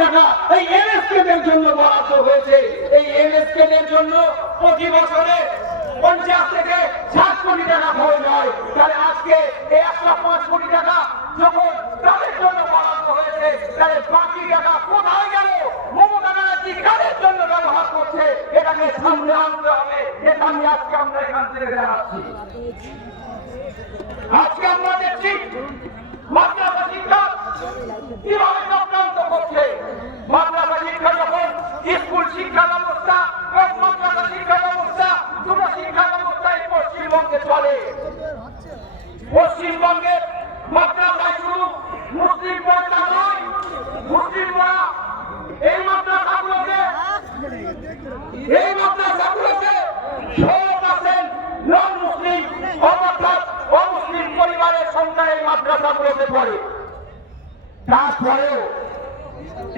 কোটি এই এমএসকে এর জন্য বরাদ্দ হয়েছে। এই এমএসকে এর জন্য প্রতি বছরে পঞ্চাশ থেকে ষাট কোটি টাকা খরচ হয় তাহলে আজকে এই একশো পাঁচ কোটি টাকা যখন তাদের জন্য বরাদ্দ হয়েছে, তাহলে বাকি টাকা কোথায় গেল? মমতা ব্যানার্জি কাদের জন্য ব্যবহার করছে? এটাকে সামনে আনতে হবে। এটা আমি আজকে আমরা এখান থেকে জানাচ্ছি আজকে আমরা দেখছি মাদ্রাসা শিক্ষা কীভাবে চক্রান্ত করছে মাদ্রাসা শিক্ষা যখন স্কুল শিক্ষা ব্যবস্থা মাদ্রাসা শিক্ষা ব্যবস্থা, দুটো শিক্ষা ব্যবস্থা এই পশ্চিমবঙ্গে চলে। পশ্চিমবঙ্গের মাদ্রাসায় শুধু মুসলিম পড়তা নয়, মুসলিমরা এই মাদ্রাসাগুলোতে এই মাদ্রাসাগুলোতে ষোলো নন মুসলিম অর্থাৎ অমুসলিম পরিবারের সন্তান এই মাদ্রাসাগুলোতে পড়ে। তারপরেও